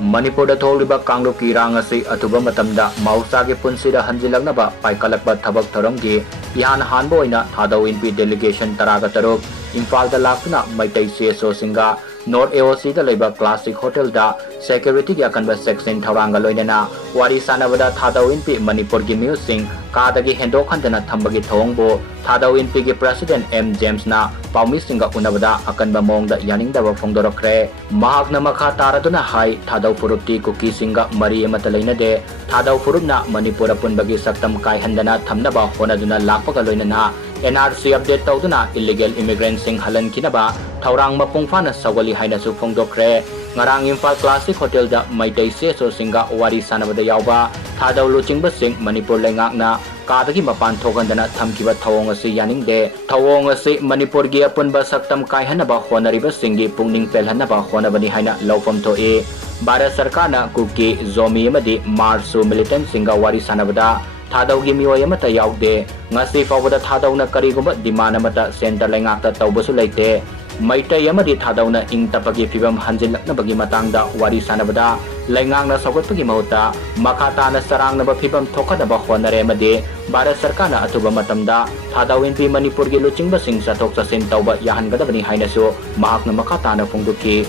Manipur tholiba kangluki rang asi atuba matamda mausagi punsida hanjilaknaba paikalakba thabak thoramgi ihan hanbo oina Thadou Inpi delegation taraga taruk Imphal da lakna MEITEI CSO SINGGA North AOC da leba Classic Hotel da security gi akanba section thawanga loinana Wari Sanaba Thadou Inpi Manipur gi musing Kadagi HENDOKHANDANA THAMBAGI THOUWONG Thadou Inpi gi President M James na Paumi Singa unabada akanba mongda yaningdaba PhongdorAKHRE mahakna makha taraduna hai Thadou Furupti kuki Singa mari amata leinade Thadou Furupna Manipur apunbagi saktam kaihandana thamnaba honaduna lakpaga loinana NRC update tawduna illegal immigrants sing halan kinaba thaurang mapungfana sawali haina su PhongdorAKHRE ngarang Imphal Classic Hotel da MEITEI CSO SINGGA Wari Sanaba da yawba Thadou Luchingba sing Manipur lengakna Kadagi mapan thokhandana thamkiba thawong asi yaningde thawong asi Manipur gi apunba saktam kaihanaba honariba singi pungning pelhanaba honabani haina lawfam thoi Bharat Sarkarna kuki zomi amadi marsu militant singa Wari Sanabada Thadou gi mioi amata yaude ngasi fawada Thadou na karigumba dimana mata center lengakta tawbasu leite MEITEI amadi Thadou na ingtapagi fibam hanjilaknabagi matangda Wari Sanabada lengangna saugotpagi mahuta makata na sarangnaba fibam thokadaba honare amadi Bharat Sarkarna atuba matamda Thadou Inpi Manipur gi Luchingba sing sathok sasin tawba yahangadabani hainasu mahakna makata na phongduki